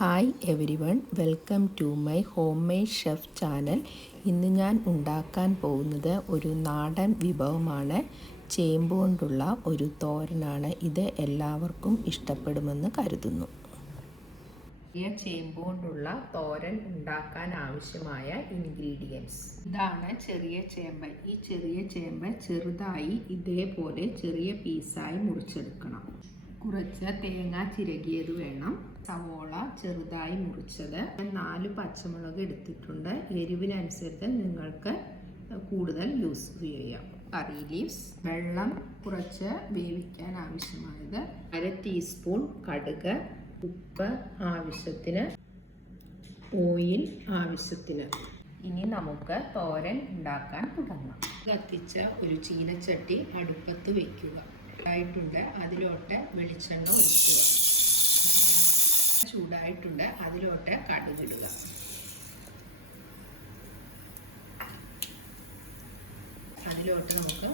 Hi everyone, welcome to my homemade chef channel. ഇന്ന് ഞാൻ ഉണ്ടാക്കാൻ പോകുന്നത് ഒരു നാടൻ വിഭവമാണ്. ചേമ്പ് കൊണ്ടുള്ള ഒരു തോരനാണ്. ഇത് എല്ലാവർക്കും ഇഷ്ടപ്പെടുമെന്ന് കരുതുന്നു. ചേമ്പ് കൊണ്ടുള്ള തോരൻ ഉണ്ടാക്കാൻ ആവശ്യമായ ഇൻഗ്രീഡിയൻസ് ഇതാണ്. ചെറിയ ചേമ്പ്. ഈ ചെറിയ ചേമ്പ് ചെറുതായി ഇതേപോലെ ചെറിയ പീസായി മുറിച്ചെടുക്കണം. കുറച്ച് തേങ്ങ ചിരകിയത് വേണം. സവോള ചെറുതായി മുറിച്ചത്. 4 പച്ചമുളക് എടുത്തിട്ടുണ്ട്. എരിവിനനുസരിച്ച് നിങ്ങൾക്ക് കൂടുതൽ യൂസ് ചെയ്യാം. കറി ലീവ്സ്, വെള്ളം കുറച്ച് വേവിക്കാൻ ആവശ്യമായത്, 1/2 ടീസ്പൂൺ കടുക്, ഉപ്പ് ആവശ്യത്തിന്, ഓയിൽ ആവശ്യത്തിന്. ഇനി നമുക്ക് തോരൻ ഉണ്ടാക്കാൻ തുടങ്ങാം. കത്തിച്ച ഒരു ചീനച്ചട്ടി അടുപ്പത്ത് വയ്ക്കുക. ചൂടായിട്ടുണ്ട്, അതിലോട്ട് വെളിച്ചെണ്ണ ഒഴിക്കുക. ചൂടായിട്ടുണ്ട്, അതിലോട്ട് കടുകിടുക. അതിലോട്ട് നമുക്ക്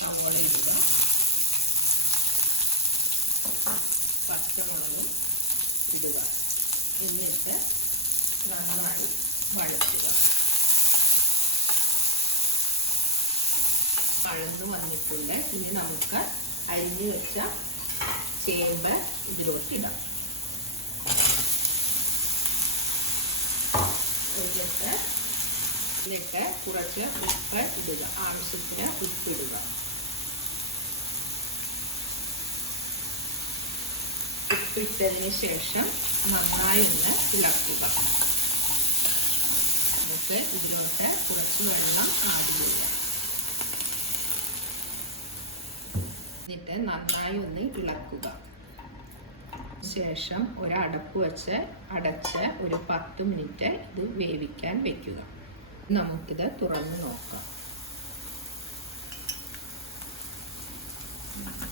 സവോള ഇടുക. പച്ചമുളകും ഇടുക. എന്നിട്ട് നന്നായി വഴറ്റുക. വഴന്നു വന്നിട്ടുണ്ട്. ഇനി നമുക്ക് അരിഞ്ഞു വെച്ച ചേമ്പ് ഇതിലോട്ട് ഇടാം. എന്നിട്ട് കുറച്ച് ഉപ്പ് ഇടുക. ആവശ്യത്തിന് ഉപ്പിടുക. ഉപ്പിട്ടതിന് ശേഷം നന്നായി ഒന്ന് ഇളക്കുക. നമുക്ക് ഇതിലോട്ട് കുറച്ച് വെള്ളം ആഡ് ചെയ്യാം. എന്നിട്ട് നന്നായി ഒന്ന് ഇളക്കുക. ശേഷം ഒരു അടപ്പ് വെച്ച് അടച്ച് ഒരു 10 മിനിറ്റ് ഇത് വേവിക്കാൻ വെക്കുക. നമുക്കിത് തുറന്ന് നോക്കാം.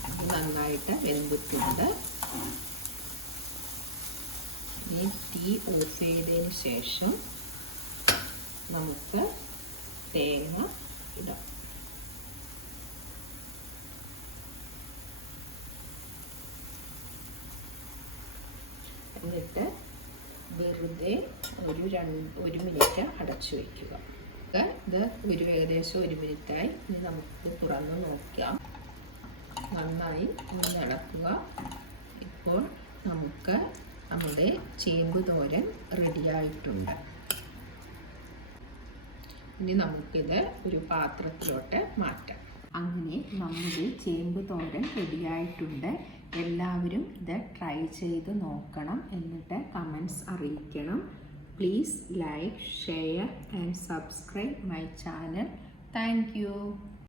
ഇത് നന്നായിട്ട് വെന്തിട്ടുണ്ട്. ഇനി തീ ഓഫ് ചെയ്തതിന് ശേഷം നമുക്ക് തേങ്ങ ഇടാം. എന്നിട്ട് വെറുതെ ഒരു മിനിറ്റ് അടച്ചു വയ്ക്കുക. ഇത് ഏകദേശം 1 മിനിറ്റായി. ഇനി നമുക്ക് തുറന്ന് നോക്കാം. നന്നായി ഒന്ന് ഇളക്കുക. ഇപ്പോൾ നമുക്ക് നമ്മുടെ ചേമ്പ് തോരൻ റെഡിയായിട്ടുണ്ട്. ഇനി നമുക്കിത് ഒരു പാത്രത്തിലോട്ട് മാറ്റാം. അങ്ങനെ നമ്മുടെ ചേമ്പ് തോരൻ റെഡിയായിട്ടുണ്ട്. എല്ലാവരും ഇത് ട്രൈ ചെയ്ത് നോക്കണം. എന്നിട്ട് കമൻറ്റ്സ് അറിയിക്കണം. Please like, share and subscribe my channel. Thank you.